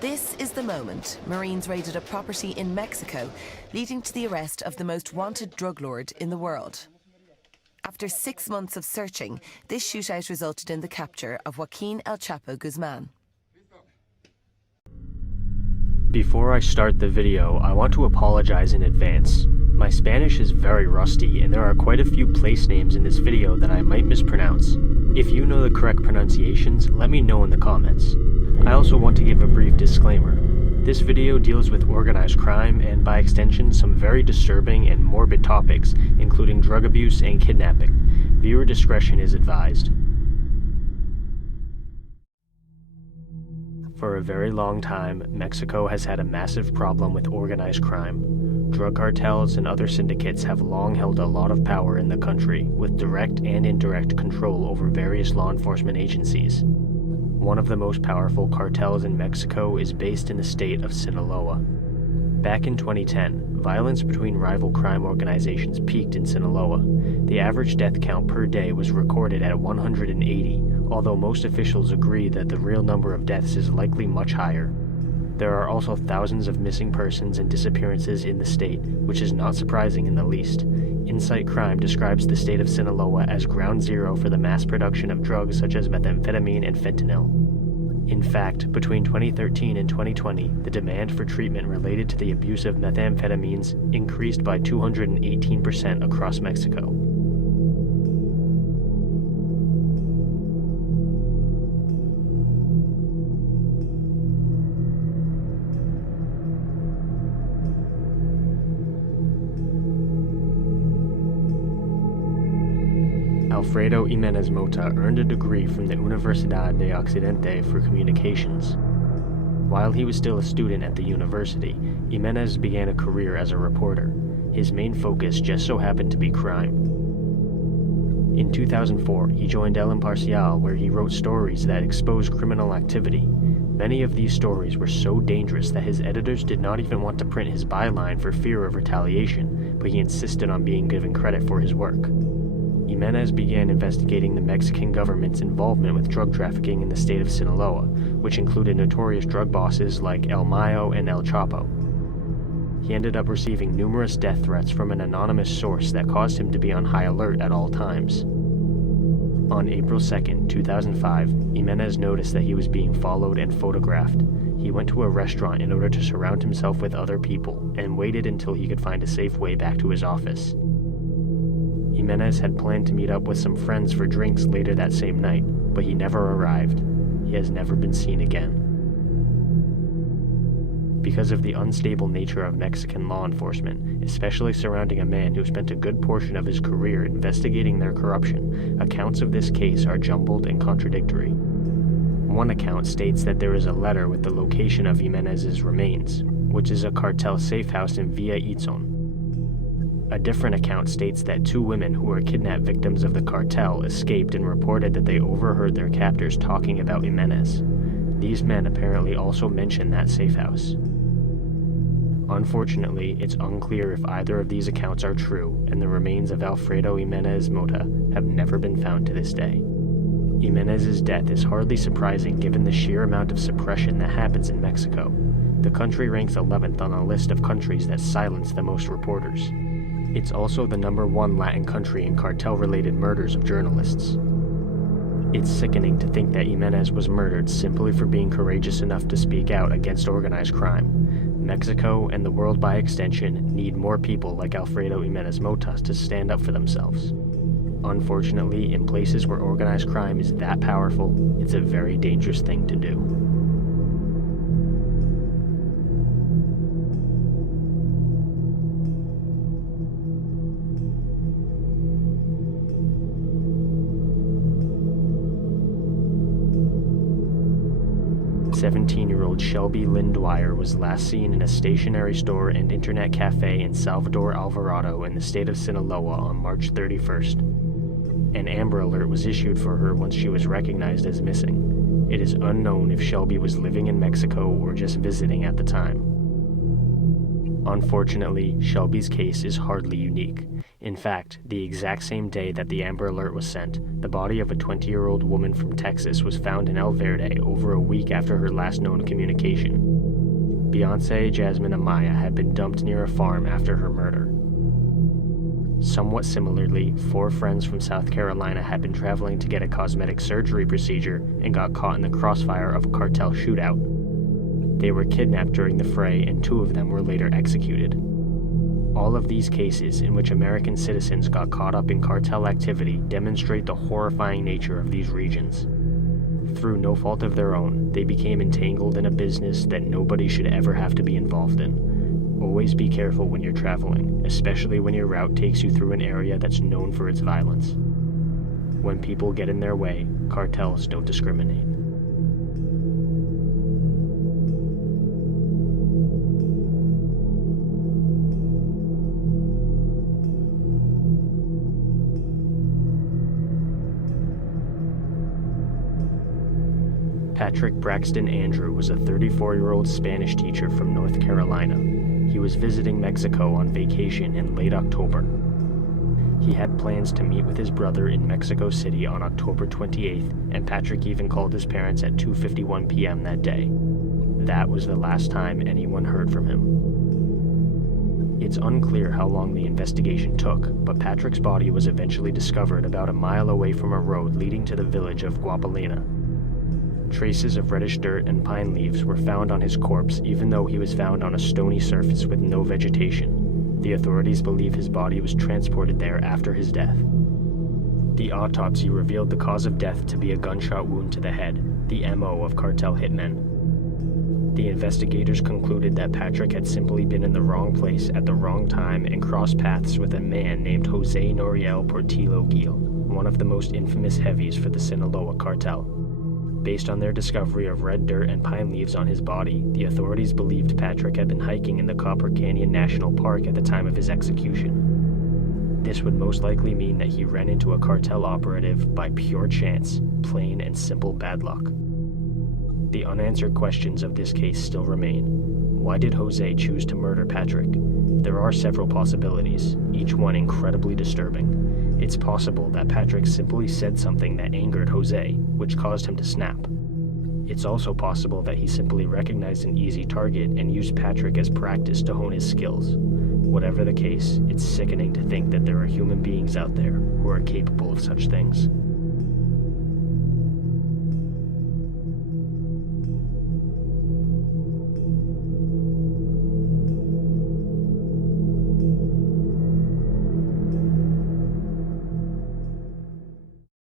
This is the moment Marines raided a property in Mexico, leading to the arrest of the most wanted drug lord in the world. After 6 months of searching, this shootout resulted in the capture of Joaquin El Chapo Guzman. Before I start the video, I want to apologize in advance. My Spanish is very rusty, and there are quite a few place names in this video that I might mispronounce. If you know the correct pronunciations, let me know in the comments. I also want to give a brief disclaimer. This video deals with organized crime and, by extension, some very disturbing and morbid topics, including drug abuse and kidnapping. Viewer discretion is advised. For a very long time, Mexico has had a massive problem with organized crime. Drug cartels and other syndicates have long held a lot of power in the country, with direct and indirect control over various law enforcement agencies. One of the most powerful cartels in Mexico is based in the state of Sinaloa. Back in 2010, violence between rival crime organizations peaked in Sinaloa. The average death count per day was recorded at 180, although most officials agree that the real number of deaths is likely much higher. There are also thousands of missing persons and disappearances in the state, which is not surprising in the least. Insight Crime describes the state of Sinaloa as ground zero for the mass production of drugs such as methamphetamine and fentanyl. In fact, between 2013 and 2020, the demand for treatment related to the abuse of methamphetamines increased by 218% across Mexico. Alfredo Jimenez Mota earned a degree from the Universidad de Occidente for communications. While he was still a student at the university, Jimenez began a career as a reporter. His main focus just so happened to be crime. In 2004, he joined El Imparcial, where he wrote stories that exposed criminal activity. Many of these stories were so dangerous that his editors did not even want to print his byline for fear of retaliation, but he insisted on being given credit for his work. Jimenez began investigating the Mexican government's involvement with drug trafficking in the state of Sinaloa, which included notorious drug bosses like El Mayo and El Chapo. He ended up receiving numerous death threats from an anonymous source that caused him to be on high alert at all times. On April 2, 2005, Jimenez noticed that he was being followed and photographed. He went to a restaurant in order to surround himself with other people and waited until he could find a safe way back to his office. Jimenez had planned to meet up with some friends for drinks later that same night, but he never arrived. He has never been seen again. Because of the unstable nature of Mexican law enforcement, especially surrounding a man who spent a good portion of his career investigating their corruption, accounts of this case are jumbled and contradictory. One account states that there is a letter with the location of Jimenez's remains, which is a cartel safe house in Villa Itzon. A different account states that 2 women who were kidnapped victims of the cartel escaped and reported that they overheard their captors talking about Jimenez. These men apparently also mention that safe house. Unfortunately, it's unclear if either of these accounts are true, and the remains of Alfredo Jimenez Mota have never been found to this day. Jimenez's death is hardly surprising given the sheer amount of suppression that happens in Mexico. The country ranks 11th on a list of countries that silence the most reporters. It's also the #1 Latin country in cartel-related murders of journalists. It's sickening to think that Jimenez was murdered simply for being courageous enough to speak out against organized crime. Mexico, and the world by extension, need more people like Alfredo Jimenez Mota to stand up for themselves. Unfortunately, in places where organized crime is that powerful, it's a very dangerous thing to do. "17-year-old Shelby Lynn Dwyer was last seen in a stationery store and internet cafe in Salvador Alvarado in the state of Sinaloa on March 31st. An Amber Alert was issued for her once she was recognized as missing. It is unknown if Shelby was living in Mexico or just visiting at the time. Unfortunately, Shelby's case is hardly unique. In fact, the exact same day that the Amber Alert was sent, the body of a 20-year-old woman from Texas was found in El Verde over a week after her last known communication. Beyonce, Jasmine Amaya had been dumped near a farm after her murder. Somewhat similarly, 4 friends from South Carolina had been traveling to get a cosmetic surgery procedure and got caught in the crossfire of a cartel shootout. They were kidnapped during the fray, and 2 of them were later executed. All of these cases in which American citizens got caught up in cartel activity demonstrate the horrifying nature of these regions. Through no fault of their own, they became entangled in a business that nobody should ever have to be involved in. Always be careful when you're traveling, especially when your route takes you through an area that's known for its violence. When people get in their way, cartels don't discriminate. Patrick Braxton Andrew was a 34-year-old Spanish teacher from North Carolina. He was visiting Mexico on vacation in late October. He had plans to meet with his brother in Mexico City on October 28th, and Patrick even called his parents at 2:51 p.m. that day. That was the last time anyone heard from him. It's unclear how long the investigation took, but Patrick's body was eventually discovered about a mile away from a road leading to the village of Guapalina. Traces of reddish dirt and pine leaves were found on his corpse, even though he was found on a stony surface with no vegetation. The authorities believe his body was transported there after his death. The autopsy revealed the cause of death to be a gunshot wound to the head, the MO of cartel hitmen. The investigators concluded that Patrick had simply been in the wrong place at the wrong time and crossed paths with a man named Jose Noriel Portillo Gil, one of the most infamous heavies for the Sinaloa Cartel. Based on their discovery of red dirt and pine leaves on his body, the authorities believed Patrick had been hiking in the Copper Canyon National Park at the time of his execution. This would most likely mean that he ran into a cartel operative by pure chance, plain and simple bad luck. The unanswered questions of this case still remain. Why did Jose choose to murder Patrick? There are several possibilities, each one incredibly disturbing. It's possible that Patrick simply said something that angered Jose, which caused him to snap. It's also possible that he simply recognized an easy target and used Patrick as practice to hone his skills. Whatever the case, it's sickening to think that there are human beings out there who are capable of such things.